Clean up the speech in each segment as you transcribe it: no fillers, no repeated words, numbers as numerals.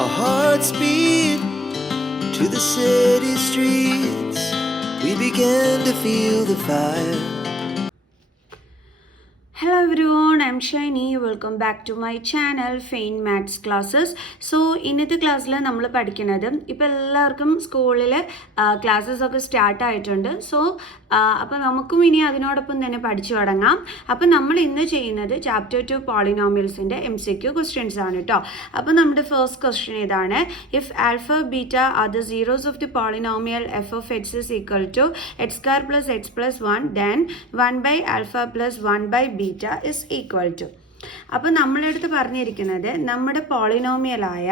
Our hearts beat to the city streets. We began to feel the fire. Hello everyone, I'm Shiny. Welcome back to my channel Fain Maths Classes. So ഇന്നത്തെ ക്ലാസ്സിൽ നമ്മൾ പഠിക്കുന്നത് ഇപ്പോൾ എല്ലാവർക്കും സ്കൂളിൽ classes ഒക്കെ start ആയിട്ടുണ്ട്. So അപ്പോൾ നമുക്കും ഇനി അതിനോടൊപ്പം തന്നെ പഠിച്ചു തുടങ്ങാം. അപ്പോൾ നമ്മൾ ഇന്ന് ചെയ്യുന്നത് ചാപ്റ്റർ 2 പോളിനോമിയൽസിൻ്റെ MCQ ക്വസ്റ്റ്യൻസ് ആണ് കേട്ടോ. അപ്പോൾ നമ്മുടെ ഫസ്റ്റ് ക്വസ്റ്റ്യൻ ഇതാണ്: if alpha beta are the zeros of the polynomial F of X is equal to x square plus x plus 1 then 1 by alpha plus 1 by beta is equal to. അപ്പോൾ നമ്മളെടുത്ത് പറഞ്ഞിരിക്കുന്നത് നമ്മുടെ പോളിനോമിയലായ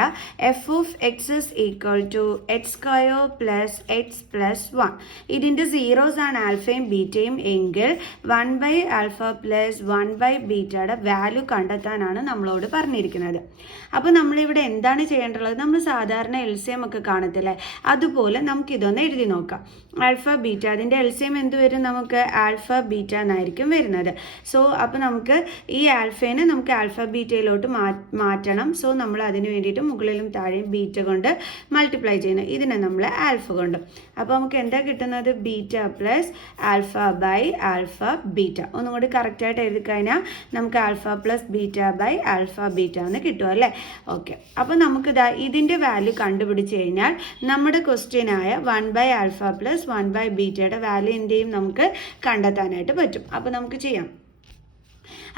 f of X is equal to x square plus x plus 1. ഇതിൻ്റെ zeros ആണ് ആൽഫയും ബീറ്റയും എങ്കിൽ 1 ബൈ ആൽഫ പ്ലസ് 1 ബൈ ബീറ്റയുടെ വാല്യൂ കണ്ടെത്താനാണ് നമ്മളോട് പറഞ്ഞിരിക്കുന്നത്. അപ്പോൾ നമ്മളിവിടെ എന്താണ് ചെയ്യേണ്ടത്? നമ്മൾ സാധാരണ LCM ഒക്കെ കാണത്തില്ലേ, അതുപോലെ നമുക്കിതൊന്ന് എഴുതി നോക്കാം. ആൽഫ ബീറ്റ, അതിൻ്റെ LCM എന്ത് വരും? നമുക്ക് ആൽഫ ബീറ്റ എന്നായിരിക്കും വരുന്നത്. സോ അപ്പോൾ നമുക്ക് ഈ ആൽഫേനെ നമുക്ക് ആൽഫ ബീറ്റയിലോട്ട് മാറ്റണം. സോ നമ്മൾ അതിന് വേണ്ടിയിട്ട് മുകളിലും താഴെയും ബീറ്റ കൊണ്ട് മൾട്ടിപ്ലൈ ചെയ്യുന്നത്, ഇതിനെ നമ്മൾ ആൽഫ കൊണ്ട്. അപ്പോൾ നമുക്ക് എന്താ കിട്ടുന്നത്? Beta plus alpha by alpha beta. ഒന്നും കൂടി കറക്റ്റായിട്ട് എഴുതി കഴിഞ്ഞാൽ നമുക്ക് alpha plus beta by alpha beta എന്ന് കിട്ടും അല്ലേ? ഓക്കെ, അപ്പോൾ നമുക്കിതാ ഇതിൻ്റെ വാല്യൂ കണ്ടുപിടിച്ച് കഴിഞ്ഞാൽ നമ്മുടെ ക്വസ്റ്റ്യനായ 1 ബൈ ആൽഫ പ്ലസ് 1 ബൈ ബീറ്റയുടെ വാല്യൂ എന്ത് ചെയ്യും? നമുക്ക് കണ്ടെത്താനായിട്ട് പറ്റും. അപ്പോൾ നമുക്ക് ചെയ്യാം.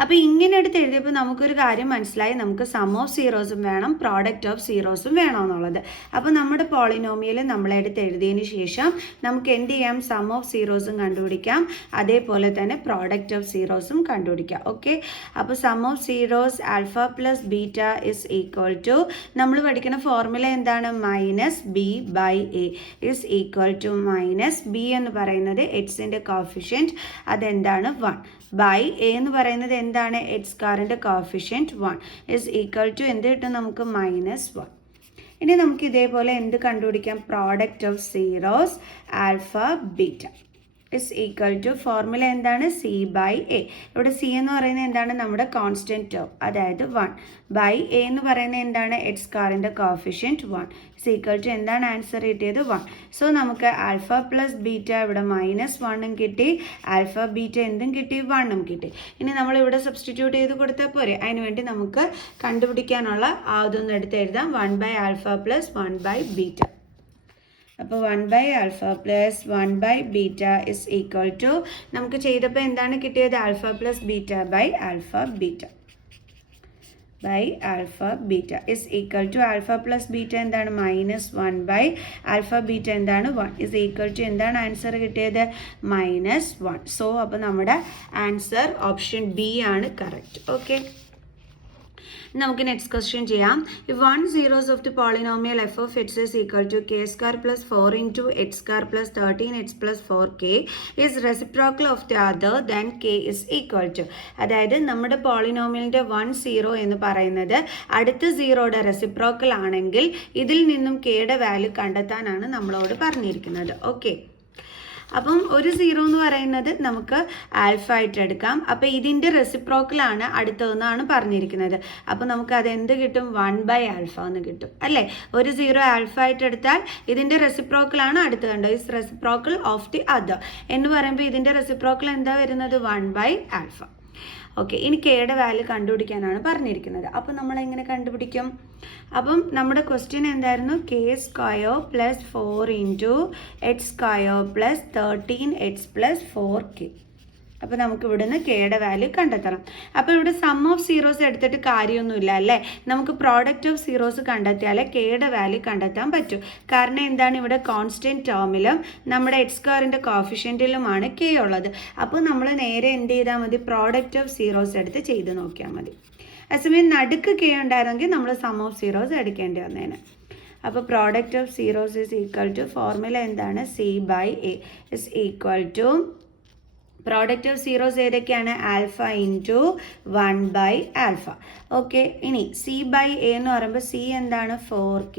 അപ്പോൾ ഇങ്ങനെ എടുത്ത് എഴുതിയപ്പോൾ നമുക്കൊരു കാര്യം മനസ്സിലായി, നമുക്ക് സം ഓഫ് സീറോസും വേണം, പ്രോഡക്റ്റ് ഓഫ് സീറോസും വേണമെന്നുള്ളത്. അപ്പോൾ നമ്മുടെ പോളിനോമിയൽ നമ്മളെടുത്ത് എഴുതിയതിന് ശേഷം നമുക്ക് എന്ത് ചെയ്യാം? സം ഓഫ് സീറോസും കണ്ടുപിടിക്കാം, അതേപോലെ തന്നെ പ്രോഡക്റ്റ് ഓഫ് സീറോസും കണ്ടുപിടിക്കാം. ഓക്കെ, അപ്പോൾ sum of zeros alpha plus beta is equal to, നമ്മൾ പഠിക്കുന്ന ഫോർമുല എന്താണ്? Minus B by A is equal to minus B എന്ന് പറയുന്നത് എക്സിൻ്റെ കോഫിഷ്യൻറ്റ്, അതെന്താണ് 1, ബൈ എ എന്ന് പറയുന്നത് എന്താണ്? എക്സ് കാറിൻ്റെ കോഫിഷ്യൻറ്റ് 1 ഇസ് ഈക്വൽ ടു എന്ത് കിട്ടും? നമുക്ക് മൈനസ് 1. ഇനി നമുക്ക് ഇതേപോലെ എന്ത് കണ്ടുപിടിക്കാം? Product of zeros alpha beta is equal to, formula എന്താണ്? C by A. ഇവിടെ സി എന്ന് പറയുന്നത് എന്താണ്? നമ്മുടെ കോൺസ്റ്റൻറ്റ് ടേം, അതായത് 1 ബൈ എ എന്ന് പറയുന്നത് എന്താണ്? എക്സ് കാറിൻ്റെ കോഫിഷ്യൻറ്റ് 1 ഇസ് ഈക്വൽ ടു എന്താണ് ആൻസർ കിട്ടിയത്? 1. സോ നമുക്ക് ആൽഫ പ്ലസ് ബീറ്റ ഇവിടെ മൈനസ് 1ഉം കിട്ടി, ആൽഫ ബീറ്റ എന്തും കിട്ടി? 1ഉം കിട്ടി. ഇനി നമ്മളിവിടെ സബ്സ്റ്റിറ്റ്യൂട്ട് ചെയ്ത് കൊടുത്താൽ പോരെ? അതിനുവേണ്ടി നമുക്ക് കണ്ടുപിടിക്കാനുള്ള അതൊന്നും എടുത്ത് എഴുതാം. 1 by alpha plus 1 by beta. അപ്പോൾ 1 by alpha plus 1 by beta is equal to, നമുക്ക് ചെയ്തപ്പോൾ എന്താണ് കിട്ടിയത്? Alpha plus beta by alpha beta by alpha beta is equal to, alpha plus beta എന്താണ്? മൈനസ് 1 ബൈ ആൽഫ ബീറ്റ എന്താണ്? 1 is equal to എന്താണ് answer കിട്ടിയത്? Minus 1. So അപ്പോൾ നമ്മുടെ ആൻസർ ഓപ്ഷൻ ബി ആണ് കറക്റ്റ്. ഓക്കെ, നമുക്ക് നെക്സ്റ്റ് ക്വസ്റ്റ്യൻ ചെയ്യാം. If 1 zeros of the polynomial f of x is equal to k square plus 4 into x square plus 13x plus 4k is reciprocal of the other, then k is equal to, അതായത് നമ്മുടെ പോളിനോമിയലിൻ്റെ 1 0 എന്ന് പറയുന്നത് അടുത്ത സീറോയുടെ reciprocal ആണെങ്കിൽ ഇതിൽ നിന്നും കെയുടെ value കണ്ടെത്താനാണ് നമ്മളോട് പറഞ്ഞിരിക്കുന്നത്. ഓക്കെ, അപ്പം ഒരു സീറോ എന്ന് പറയുന്നത് നമുക്ക് ആൽഫ ആയിട്ട് എടുക്കാം. അപ്പോൾ ഇതിൻ്റെ റെസിപ്രോക്കലാണ് അടുത്തതെന്നാണ് പറഞ്ഞിരിക്കുന്നത്. അപ്പോൾ നമുക്ക് അതെന്ത് കിട്ടും? 1 ബൈ ആൽഫ എന്ന് കിട്ടും അല്ലേ? ഒരു സീറോ ആൽഫ ആയിട്ട് എടുത്താൽ ഇതിൻ്റെ റെസിപ്രോക്കലാണ് അടുത്ത് കണ്ടോ? Is reciprocal of the other എന്ന് പറയുമ്പോൾ ഇതിൻ്റെ റെസിപ്രോക്കൽ എന്താ വരുന്നത്? 1 ബൈ ആൽഫ. ഓക്കെ, ഇനി കെയുടെ വാല്യൂ കണ്ടുപിടിക്കാനാണ് പറഞ്ഞിരിക്കുന്നത്. അപ്പം നമ്മൾ എങ്ങനെ കണ്ടുപിടിക്കും? അപ്പം നമ്മുടെ ക്വസ്റ്റ്യൻ എന്തായിരുന്നു? K square plus 4 into X square plus 13x plus 4k. അപ്പോൾ നമുക്ക് ഇവിടുന്ന് കെയുടെ വാല്യൂ കണ്ടെത്തണം. അപ്പോൾ ഇവിടെ സം ഓഫ് സീറോസ് എടുത്തിട്ട് കാര്യമൊന്നുമില്ല അല്ലേ? നമുക്ക് പ്രോഡക്റ്റ് ഓഫ് സീറോസ് കണ്ടെത്തിയാലേ കെയുടെ വാല്യൂ കണ്ടെത്താൻ പറ്റൂ. കാരണം എന്താണ്? ഇവിടെ കോൺസ്റ്റൻറ്റ് ടേമിലും നമ്മുടെ എക്സ് സ്ക്വയറിൻ്റെ കോഫിഷ്യൻറ്റിലുമാണ് കെ ഉള്ളത്. അപ്പോൾ നമ്മൾ നേരെ എന്ത് ചെയ്താൽ മതി? പ്രോഡക്റ്റ് ഓഫ് സീറോസ് എടുത്ത് ചെയ്ത് നോക്കിയാൽ മതി. അതേസമയം നടുക്ക് കെ ഉണ്ടായിരുന്നെങ്കിൽ നമ്മൾ സം ഓഫ് സീറോസ് എടുക്കേണ്ടി വന്നേനെ. അപ്പോൾ product of zeros is equal to, formula എന്താണ്? C by A is equal to, product of zeros ഏതൊക്കെയാണ്? Alpha into 1 by alpha. Okay, ഇനി സി ബൈ എ എന്ന് പറയുമ്പോൾ സി എന്താണ്? 4k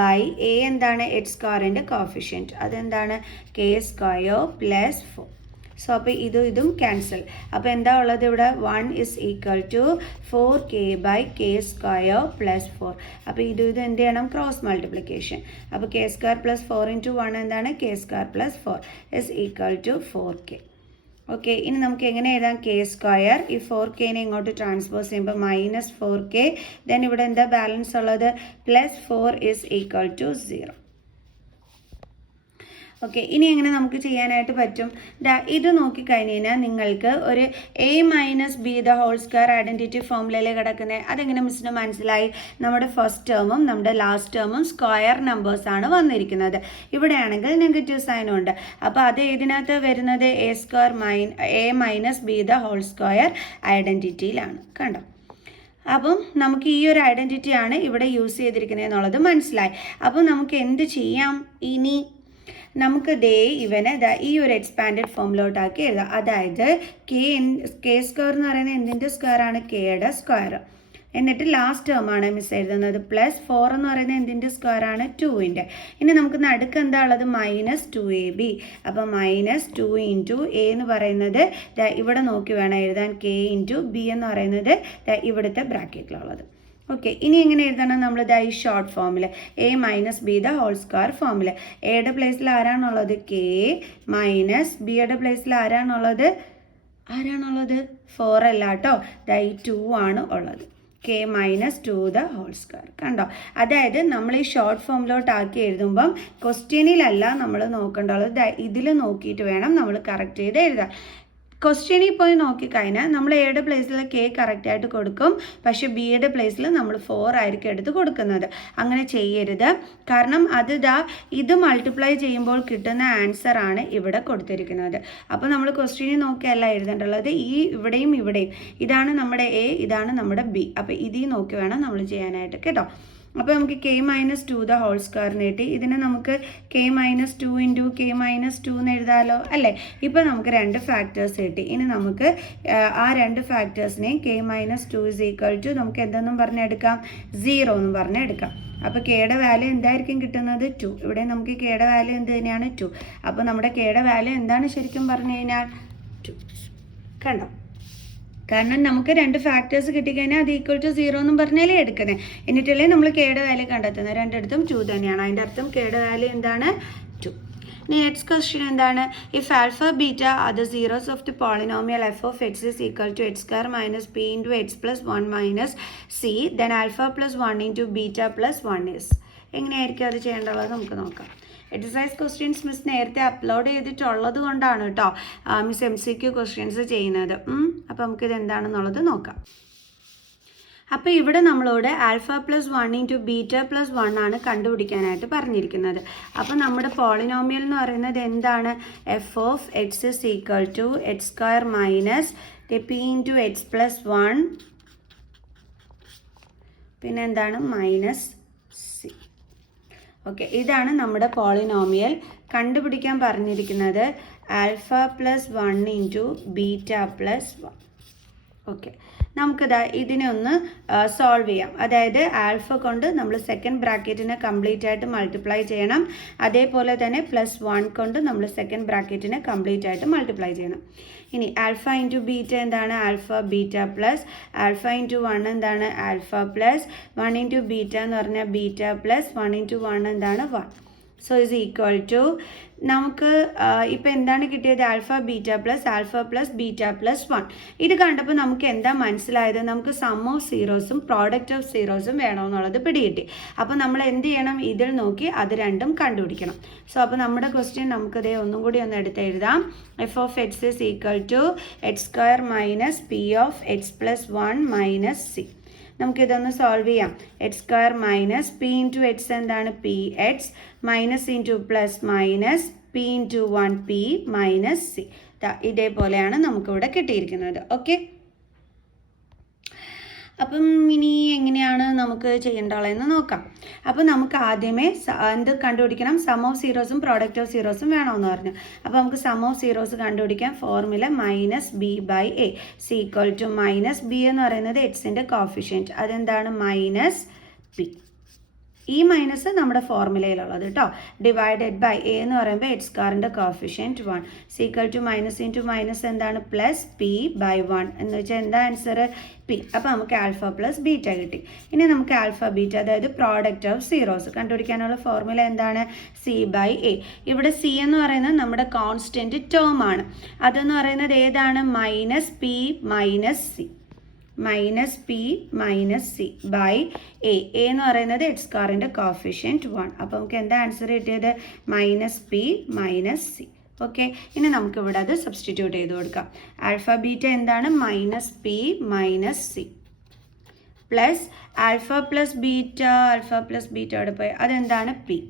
ബൈ എ എന്താണ്? എക്സ് സ്ക്വയറിൻ്റെ കോഫിഷ്യൻറ്റ്, അതെന്താണ്? K square plus 4. സോ അപ്പോൾ ഇതും ക്യാൻസൽ. അപ്പോൾ എന്താ ഉള്ളത് ഇവിടെ? 1 is equal to 4k/k² plus 4. അപ്പോൾ ഇത് എന്ത് ചെയ്യണം? Cross multiplication. അപ്പോൾ k² പ്ലസ് 4 ഇൻറ്റു 1 എന്താണ്? k² plus 4 is equal to 4k. Okay, ഇനി നമുക്ക് എങ്ങനെ എഴുതാം? k². ഈ 4kനെ ഇങ്ങോട്ട് ട്രാൻസ്പോസ് ചെയ്യുമ്പോൾ -4k. ദെൻ ഇവിടെ എന്താ ബാലൻസ് ഉള്ളത്? Plus 4 is equal to 0. Okay, ഇനി എങ്ങനെ നമുക്ക് ചെയ്യാനായിട്ട് പറ്റും? ഇത് നോക്കിക്കഴിഞ്ഞ് കഴിഞ്ഞാൽ നിങ്ങൾക്ക് ഒരു a-b² ഐഡൻറ്റിറ്റി ഫോമിലല്ലേ കിടക്കുന്നത്. അതെങ്ങനെ മിസ്സിന് മനസ്സിലായി? നമ്മുടെ ഫസ്റ്റ് ടേമും നമ്മുടെ ലാസ്റ്റ് ടേമും സ്ക്വയർ നമ്പേഴ്സാണ് വന്നിരിക്കുന്നത്. ഇവിടെയാണെങ്കിൽ നെഗറ്റീവ് സൈനും ഉണ്ട്. അപ്പോൾ അത് ഏതിനകത്ത് വരുന്നത്? a-b² ഐഡൻറ്റിറ്റിയിലാണ്. കണ്ടോ? അപ്പം നമുക്ക് ഈ ഒരു ഐഡൻറ്റിറ്റിയാണ് ഇവിടെ യൂസ് ചെയ്തിരിക്കുന്നത് എന്നുള്ളത് മനസ്സിലായി. അപ്പം നമുക്ക് എന്ത് ചെയ്യാം? ഇനി നമുക്ക് ഇവനെ ഈ ഒരു എക്സ്പാൻഡഡ് ഫോമിലോട്ടാക്കി എഴുതാം. അതായത് k² എന്ന് പറയുന്നത് എന്തിൻ്റെ സ്ക്വയർ ആണ്? കെയുടെ സ്ക്വയർ. എന്നിട്ട് ലാസ്റ്റ് ടേമാണ് മിസ് എഴുതുന്നത്. പ്ലസ് 4 എന്ന് പറയുന്നത് എന്തിൻ്റെ സ്ക്വയർ ആണ്? 2ൻ്റെ. ഇനി നമുക്ക് നടുക്ക് എന്താ ഉള്ളത്? -2ab. അപ്പോൾ -2 ഇൻറ്റു എ എന്ന് പറയുന്നത് ഇവിടെ നോക്കി വേണം എഴുതാൻ. k ഇൻറ്റു ബി എന്ന് പറയുന്നത് ഇവിടുത്തെ ബ്രാക്കറ്റിലുള്ളത്. ഓക്കെ, ഇനി എങ്ങനെ എഴുതണം? നമ്മൾ ഈ ഷോർട്ട് ഫോമിൽ a-b² ഫോമിൽ എയുടെ പ്ലേസിൽ ആരാണുള്ളത്? k മൈനസ് ബിയുടെ പ്ലേസിൽ ആരാണുള്ളത്? 4 അല്ല കേട്ടോ, ഈ 2 ആണ് ഉള്ളത്. k -2² കണ്ടോ? അതായത് നമ്മൾ ഈ ഷോർട്ട് ഫോമിലോട്ടാക്കി എഴുതുമ്പം ക്വസ്റ്റ്യനിലല്ല നമ്മൾ നോക്കേണ്ടുള്ളത്, ഇതിൽ നോക്കിയിട്ട് വേണം നമ്മൾ കറക്റ്റ് ചെയ്ത് എഴുതാൻ. ക്വസ്റ്റ്യനിൽ പോയി നോക്കിക്കഴിഞ്ഞാൽ നമ്മൾ എയുടെ പ്ലേസിൽ k കറക്റ്റായിട്ട് കൊടുക്കും, പക്ഷേ ബിയുടെ പ്ലേസിൽ നമ്മൾ 4 ആയിരിക്കും എടുത്ത് കൊടുക്കുന്നത്. അങ്ങനെ ചെയ്യരുത്. കാരണം ഇത് മൾട്ടിപ്ലൈ ചെയ്യുമ്പോൾ കിട്ടുന്ന ആൻസർ ആണ് ഇവിടെ കൊടുത്തിരിക്കുന്നത്. അപ്പോൾ നമ്മൾ ക്വസ്റ്റ്യനിൽ നോക്കിയല്ല എഴുതേണ്ടുള്ളത്. ഇവിടെയും ഇതാണ് നമ്മുടെ എ, ഇതാണ് നമ്മുടെ ബി. അപ്പോൾ ഇതിൽ നോക്കി വേണം നമ്മൾ ചെയ്യാനായിട്ട് കേട്ടോ. അപ്പോൾ നമുക്ക് k -2² കിട്ടി. ഇതിനെ നമുക്ക് k -2 ഇൻറ്റു k -2 എന്ന് എഴുതാമല്ലോ അല്ലേ? ഇപ്പോൾ നമുക്ക് 2 ഫാക്ടേഴ്സ് കിട്ടി. ഇനി നമുക്ക് ആ 2 ഫാക്ടേഴ്സിനെ k -2 is equal to നമുക്ക് എന്തെന്നും പറഞ്ഞെടുക്കാം? 0 എന്നും പറഞ്ഞെടുക്കാം. അപ്പോൾ കെയുടെ വാല്യൂ എന്തായിരിക്കും കിട്ടുന്നത്? 2. ഇവിടെ നമുക്ക് കെയുടെ വാല്യൂ എന്ത് തന്നെയാണ്? 2. അപ്പോൾ നമ്മുടെ കെയുടെ വാല്യൂ എന്താണ് ശരിക്കും പറഞ്ഞു കഴിഞ്ഞാൽ? 2. കണ്ടോ? കാരണം നമുക്ക് 2 ഫാക്ടേഴ്സ് കിട്ടിക്കഴിഞ്ഞാൽ അത് ഈക്വൽ ടു 0 എന്നും പറഞ്ഞാലേ എടുക്കുന്നത്. എന്നിട്ടല്ലേ നമ്മൾ കെയുടെ വാല്യൂ കണ്ടെത്തുന്നത്. രണ്ടിടത്തും 2 തന്നെയാണ്. അതിൻ്റെ അർത്ഥം കെയുടെ വാല്യൂ എന്താണ്? 2. ഇനി നെക്സ്റ്റ് ക്വസ്റ്റ്യൻ എന്താണ്? If alpha beta are the zeros of the polynomial f of x is equal to x² minus p into x plus 1 minus c, then alpha plus 1 into beta plus 1 is. എങ്ങനെയായിരിക്കും അത് ചെയ്യേണ്ടത് നമുക്ക് നോക്കാം. Exercise questions miss നേരത്തെ upload ചെയ്തിട്ടുള്ളത് കൊണ്ടാണ് കേട്ടോ miss MCQ questions ചെയ്യുന്നത്. അപ്പോൾ നമുക്കിത് എന്താണെന്നുള്ളത് നോക്കാം. അപ്പോൾ ഇവിടെ നമ്മളോട് alpha plus 1 into beta plus 1 ആണ് കണ്ടുപിടിക്കാനായിട്ട് പറഞ്ഞിരിക്കുന്നത്. അപ്പോൾ നമ്മുടെ പോളിനോമിയൽ എന്ന് പറയുന്നത് എന്താണ്? f of x is equal to x² minus p into x plus 1 പിന്നെ എന്താണ്? Minus C. ഓക്കെ, ഇതാണ് നമ്മുടെ പോളിനോമിയൽ. കണ്ടുപിടിക്കാൻ പറഞ്ഞിരിക്കുന്നത് alpha plus 1 into beta plus 1. Okay, നമുക്കിതാ ഇതിനെ ഒന്ന് സോൾവ് ചെയ്യാം. അതായത് ആൽഫ കൊണ്ട് നമ്മൾ സെക്കൻഡ് ബ്രാക്കറ്റിനെ കംപ്ലീറ്റ് ആയിട്ട് മൾട്ടിപ്ലൈ ചെയ്യണം. അതേപോലെ തന്നെ പ്ലസ് 1 കൊണ്ട് നമ്മൾ സെക്കൻഡ് ബ്രാക്കറ്റിനെ കംപ്ലീറ്റ് ആയിട്ട് മൾട്ടിപ്ലൈ ചെയ്യണം. ഇനി ആൽഫ ഇൻറ്റു ബീറ്റ എന്താണ്? Alpha beta plus alpha into 1 എന്താണ്? ആൽഫ പ്ലസ് 1 ഇൻറ്റു ബീറ്റ എന്ന് പറഞ്ഞാൽ ബീറ്റ പ്ലസ് 1 ഇൻറ്റു 1 എന്താണ്? 1. സോ ഇസ് ഈക്വൽ ടു നമുക്ക് ഇപ്പോൾ എന്താണ് കിട്ടിയത്? Alpha beta beta plus 1. ഇത് കണ്ടപ്പോൾ നമുക്ക് എന്താ മനസ്സിലായത്? നമുക്ക് സം ഓഫ് സീറോസും പ്രോഡക്റ്റ് ഓഫ് സീറോസും വേണമെന്നുള്ളത് പിടികിട്ടി. അപ്പോൾ നമ്മൾ എന്ത് ചെയ്യണം? ഇതിൽ നോക്കി അത് രണ്ടും കണ്ടുപിടിക്കണം. സോ അപ്പോൾ നമ്മുടെ ക്വസ്റ്റ്യൻ നമുക്കതേ ഒന്നും കൂടി ഒന്ന് എടുത്ത് എഴുതാം. f of x is equal to x² minus p of x plus 1 minus c. നമുക്കിതൊന്ന് സോൾവ് ചെയ്യാം. x² minus p into x എന്താണ്? P x minus into plus minus p into 1 p minus c. ഇതേപോലെയാണ് നമുക്കിവിടെ കിട്ടിയിരിക്കുന്നത്. Okay, അപ്പം ഇനി എങ്ങനെയാണ് നമുക്ക് ചെയ്യേണ്ടതെന്ന് നോക്കാം. അപ്പോൾ നമുക്ക് ആദ്യമേ എന്ത് കണ്ടുപിടിക്കണം? സം ഓഫ് സീറോസും പ്രോഡക്റ്റ് ഓഫ് സീറോസും വേണമെന്ന് പറഞ്ഞു. അപ്പോൾ നമുക്ക് സം ഓഫ് സീറോസ് കണ്ടുപിടിക്കാൻ formula minus B by A C equal to minus B എന്ന് പറയുന്നത് എക്സിൻ്റെ കോഫിഷ്യൻറ്റ്. അതെന്താണ്? Minus B. ഈ മൈനസ് നമ്മുടെ ഫോർമുലയിലുള്ളത് കേട്ടോ. ഡിവൈഡഡ് ബൈ എ എന്ന് പറയുമ്പോൾ എക്സ് സ്ക്വയറിൻ്റെ coefficient 1 is equal to minus into minus എന്താണ് പ്ലസ് പി ബൈ 1 എന്ന് വെച്ചാൽ എന്താ ആൻസർ പി. അപ്പോൾ നമുക്ക് ആൽഫ പ്ലസ് ബീറ്റ കിട്ടി. ഇനി നമുക്ക് ആൽഫ ബീറ്റ അതായത് പ്രോഡക്റ്റ് ഓഫ് സീറോസ് കണ്ടുപിടിക്കാനുള്ള ഫോർമുല എന്താണ് സി ബൈ എ. ഇവിടെ സി എന്ന് പറയുന്നത് നമ്മുടെ കോൺസ്റ്റൻറ്റ് ടേം ആണ്. അതെന്ന് പറയുന്നത് ഏതാണ് minus P minus C by A. A എന്ന് പറയുന്നത് എക്സ് സ്ക്വയറിൻ്റെ കോഫിഷ്യൻറ്റ് 1. അപ്പോൾ നമുക്ക് എന്താ ആൻസർ കിട്ടിയത് minus P minus C. Okay, ഇനി നമുക്കിവിടെ അത് സബ്സ്റ്റിറ്റ്യൂട്ട് ചെയ്ത് കൊടുക്കാം. ആൽഫ ബീറ്റ എന്താണ് minus P minus C plus alpha plus beta അവിടെ പോയി അതെന്താണ് പി.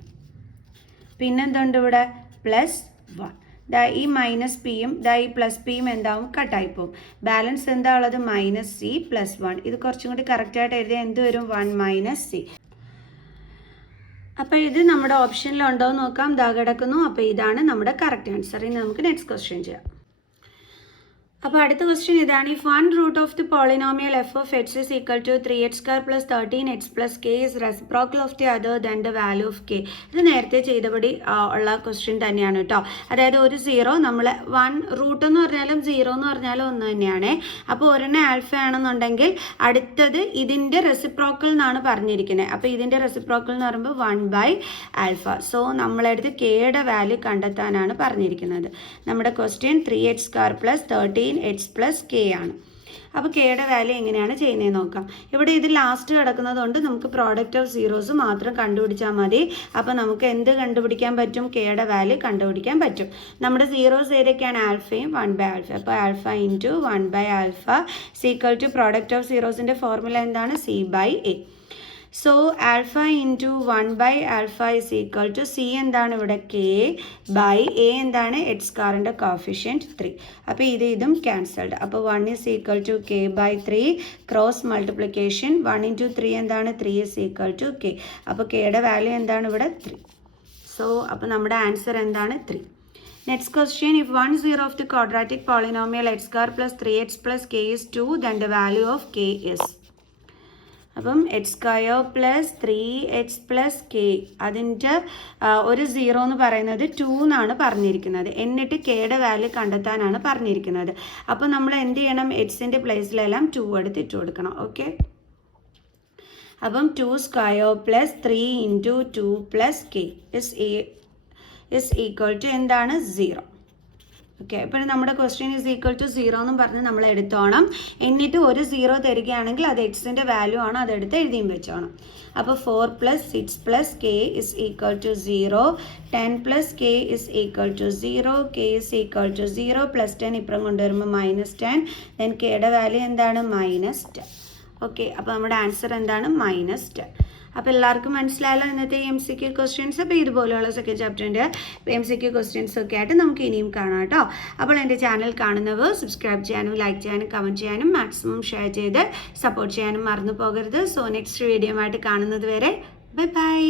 പിന്നെന്തുണ്ട് ഇവിടെ പ്ലസ് 1. ഈ മൈനസ് പിയും ഈ പ്ലസ് പിയും എന്താവും കട്ടായി പോകും. ബാലൻസ് എന്താ ഉള്ളത് മൈനസ് സി പ്ലസ് 1. ഇത് കുറച്ചും കൂടി കറക്റ്റായിട്ട് എഴുതിയാൽ എന്ത് വരും 1 മൈനസ് സി. അപ്പോൾ ഇത് നമ്മുടെ ഓപ്ഷനിലുണ്ടോ എന്ന് നോക്കാം. ദാ കിടക്കുന്നു. അപ്പോൾ ഇതാണ് നമ്മുടെ കറക്റ്റ് ആൻസർ. ഇനി നമുക്ക് നെക്സ്റ്റ് ക്വസ്റ്റ്യൻ ചെയ്യാം. അപ്പോൾ അടുത്ത ക്വസ്റ്റ്യൻ ഇതാണ്. If one root of the polynomial F of X is equal to 3x square plus 13x plus K is reciprocal of the other than the value of K. ഇത് നേരത്തെ ചെയ്തപടി ഉള്ള question തന്നെയാണ് കേട്ടോ. അതായത് ഒരു സീറോ നമ്മൾ one root എന്ന് പറഞ്ഞാലും സീറോ എന്ന് പറഞ്ഞാലും ഒന്ന് തന്നെയാണ്. അപ്പോൾ ഒരെണ്ണം ആൽഫ ആണെന്നുണ്ടെങ്കിൽ അടുത്തത് ഇതിൻ്റെ റെസിപ്രോക്കൽ എന്നാണ് പറഞ്ഞിരിക്കുന്നത്. അപ്പോൾ ഇതിൻ്റെ റെസിപ്രോക്കൽ എന്ന് പറയുമ്പോൾ 1/ആൽഫ. സോ നമ്മളെടുത്ത് കെയുടെ വാല്യൂ കണ്ടെത്താനാണ് പറഞ്ഞിരിക്കുന്നത്. നമ്മുടെ question 3x square plus 13x plus K ആണ്. അപ്പോൾ കെയുടെ വാല്യൂ എങ്ങനെയാണ് ചെയ്യുന്നത് നോക്കാം. ഇവിടെ ഇത് ലാസ്റ്റ് കിടക്കുന്നതുകൊണ്ട് നമുക്ക് പ്രോഡക്റ്റ് ഓഫ് സീറോസ് മാത്രം കണ്ടുപിടിച്ചാൽ മതി. അപ്പോൾ നമുക്ക് എന്ത് കണ്ടുപിടിക്കാൻ പറ്റും കെയുടെ വാല്യൂ കണ്ടുപിടിക്കാൻ പറ്റും. നമ്മുടെ സീറോസ് ഏതൊക്കെയാണ് ആൽഫയും 1/ആൽഫ. അപ്പോൾ ആൽഫ ഇൻറ്റു 1/ആൽഫ സീക്വൽ ടു പ്രോഡക്റ്റ് ഓഫ് സീറോസിൻ്റെ ഫോർമുല എന്താണ് C by a. So alpha into 1/ആൽഫ ഇസ് ഈക്വൽ ടു സി എന്താണ് ഇവിടെ കെ ബൈ എ എന്താണ് എക്സ് സ്ക്വയറിൻ്റെ കോഫിഷ്യൻറ്റ് 3. അപ്പോൾ ഇതും ക്യാൻസൽഡ്. അപ്പോൾ 1 is equal to k by 3 cross multiplication 1 into 3 എന്താണ് 3 ഇസ് ഈക്വൽ ടു കെ. അപ്പോൾ കെയുടെ വാല്യൂ എന്താണ് ഇവിടെ 3. സോ അപ്പോൾ നമ്മുടെ ആൻസർ എന്താണ് 3. Next question, if 1 0 of the quadratic polynomial x square plus 3x plus k is 2 then the value of k is. അപ്പം X square plus 3x plus K അതിൻ്റെ ഒരു സീറോ എന്ന് പറയുന്നത് 2 എന്നാണ് പറഞ്ഞിരിക്കുന്നത്. എന്നിട്ട് കെയുടെ വാല്യൂ കണ്ടെത്താനാണ് പറഞ്ഞിരിക്കുന്നത്. അപ്പോൾ നമ്മൾ എന്ത് ചെയ്യണം എക്സിൻ്റെ പ്ലേസിലെല്ലാം 2 എടുത്ത് ഇട്ട് കൊടുക്കണം. ഓക്കെ, അപ്പം 2 square plus 3 into 2 plus K is equal to എന്താണ് 0. ഓക്കെ, അപ്പോൾ നമ്മുടെ ക്വസ്റ്റ്യൻ ഇസ് ഈക്വൽ ടു 0 എന്നും പറഞ്ഞ് നമ്മൾ എടുത്തോണം. എന്നിട്ട് ഒരു 0 തരികയാണെങ്കിൽ അത് എക്സിൻ്റെ വാല്യൂ ആണ്, അതെടുത്ത് എഴുതിയും വെച്ചോണം. അപ്പോൾ 4 plus 6 plus K is equal to 0, 10 plus K is equal to 0, K is equal to 0 plus 10 ഇപ്പുറം കൊണ്ടുവരുമ്പോൾ -10, ദെൻ കെയുടെ വാല്യൂ എന്താണ് -10. ഓക്കെ, അപ്പോൾ നമ്മുടെ ആൻസർ എന്താണ് -10. അപ്പോൾ എല്ലാവർക്കും മനസ്സിലായല്ലോ ഇന്നത്തെ MCQ ക്വസ്റ്റ്യൻസ്. അപ്പോൾ ഇതുപോലെയുള്ള സെക്കൻഡ് ചാപ്റ്ററിൻ്റെ MCQ ക്വസ്റ്റ്യൻസ് ഒക്കെ ആയിട്ട് നമുക്ക് ഇനിയും കാണാം കേട്ടോ. അപ്പോൾ എൻ്റെ ചാനൽ കാണുന്നവർ സബ്സ്ക്രൈബ് ചെയ്യാനും ലൈക്ക് ചെയ്യാനും കമൻറ്റ് ചെയ്യാനും മാക്സിമം ഷെയർ ചെയ്ത് സപ്പോർട്ട് ചെയ്യാനും മറന്നു പോകരുത്. സോ നെക്സ്റ്റ് വീഡിയോ ആയിട്ട് കാണുന്നത് വരെ ബൈ ബൈ.